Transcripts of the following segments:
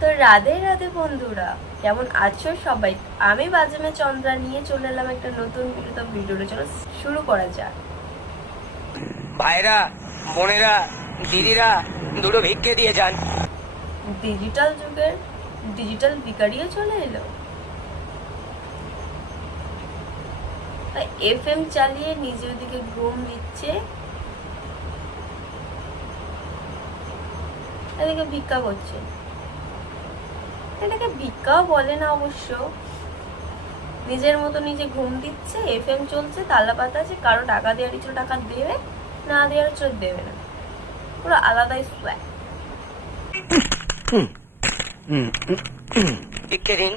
তো রাধে রাধে বন্ধুরা, কেমন আছো সবাই? আমি বাজেমে চন্দ্রা নিয়ে চলে এলাম একটা নতুন ভিডিও। তো ভিডিওটা চলো শুরু করা যাক। ভাইরা, বোনেরা, দিদিরা, দুটো ভিক্ষে দিয়ে যান। ডিজিটাল যুগের ডিজিটাল ভিখারিও চলে এলো। এফএম চালিয়ে নিজের দিকে ঘুম দিচ্ছে, এদিকে ভিক্ষা করছে। এটাকে ভিক্ষাও বলে না অবশ্য। নিজের মতো নিজে ঘুম দিচ্ছে, এফএম চলছে, তালা পাতা আছে, কারো টাকা দেওয়ার ইচ্ছে টাকা দেবে, না দেওয়ার ইচ্ছে দেবে না, পুরো আলাদাই সোয়াগ। ভিক্ষে দিন,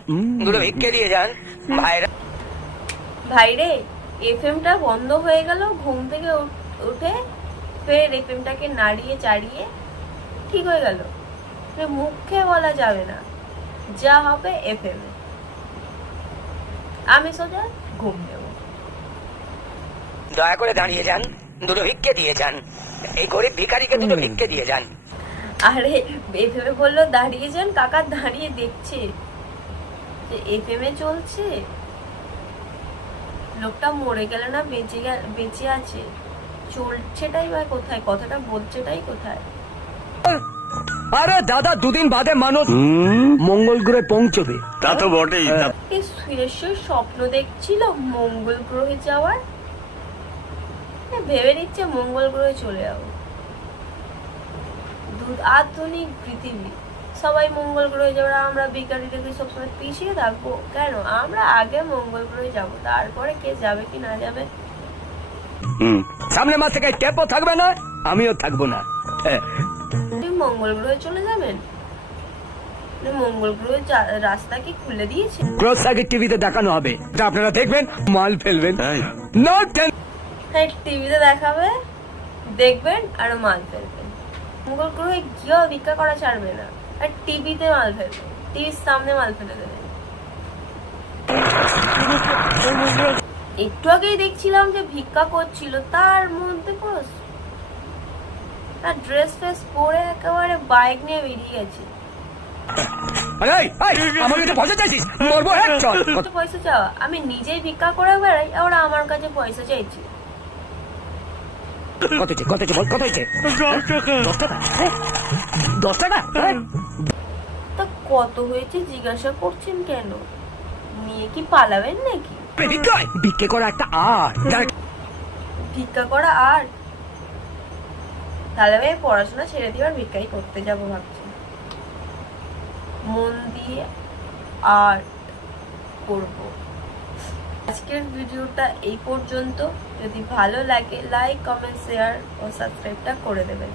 দুটো ভিক্ষে দিয়ে যান। ভাইরা, ভাইরে, এফএমটা বন্ধ হয়ে গেল, ঘুম থেকে উঠে ফের এফএমটাকে নাড়িয়ে চাড়িয়ে ঠিক হয়ে গেল। মুখে বলা যাবে না, যা হবে এফএম। আমি সোজা ঘুম দেবো। দয়া করে দাঁড়িয়ে যান, দুটো ভিক্ষে দিয়ে যান। এই গরিব ভিখারিকে দুটো ভিক্ষে দিয়ে যান। আরে এফএম এ বললো দাঁড়িয়ে যান, কাকা দাঁড়িয়ে দেখছে যে এফএম এ চলছে। লোকটা মরে গেল না বেঁচে আছে, চলছেটাই বা কোথায়, কথাটা বলছেটাই কোথায়? আরে দাদা, দুদিন বাদে মানুষ মঙ্গল গ্রহে পৌঁছবে। তা তো বটেই। সুরেশ্বর স্বপ্ন দেখছিল মঙ্গল গ্রহে যাওয়ার। ভেবে নিচ্ছে মঙ্গল গ্রহে চলে যাবো। আধুনিক পৃথিবী, সবাই মঙ্গল গ্রহে যাবে, আমরা ভিখারিটাকে সবসময় পিছিয়ে থাকবো কেন? আমরা আগে মঙ্গল গ্রহে যাবো, তারপরে কে যাবে কি না যাবে। সামনে মাস থেকে ট্যাপও থাকবে না, আমিও থাকবো না। মঙ্গল গ্রহে চলে যাবেন? মঙ্গল গ্রহে রাস্তা কি খুলে দিয়েছে? ক্রস সার্কিট টিভিতে দেখানো হবে, যা আপনারা দেখবেন, মাল ফেলবেন। হ্যাঁ, টিভিতে দেখাবে, দেখবেন আর মাল ফেলবেন। মঙ্গল গ্রহে গিয়েও ভিক্ষা করা ছাড়বে না, আর টিভিতে মাল ফেলবে, টিভির সামনে মাল ফেলে দেবে। একটু আগেই দেখছিলাম যে ভিক্ষা করছিল, তার মধ্যে পুরো তার ড্রেস ফ্রেস পরে একেবারে বাইক নিয়ে বেরিয়ে গেছে। পয়সা চাওয়া? আমি নিজেই ভিক্ষা করে বেড়াই, ওরা আমার কাছে পয়সা চাইছি। তা কত হয়েছে জিজ্ঞাসা করছেন কেন? নিয়ে কি পালাবেন নাকি? ভিক্ষে করা একটা আর্ট। ভিক্ষা করা আর্ট? তাহলে আমি পড়াশোনা ছেড়ে দিয়ে আর ভিক্ষাই করতে যাবো ভাবছি। মন দিয়ে আর্ট করব। আজকের ভিডিওটা এই পর্যন্ত। যদি ভালো লাগে লাইক, কমেন্ট, শেয়ার ও সাবস্ক্রাইবটা করে দেবেন।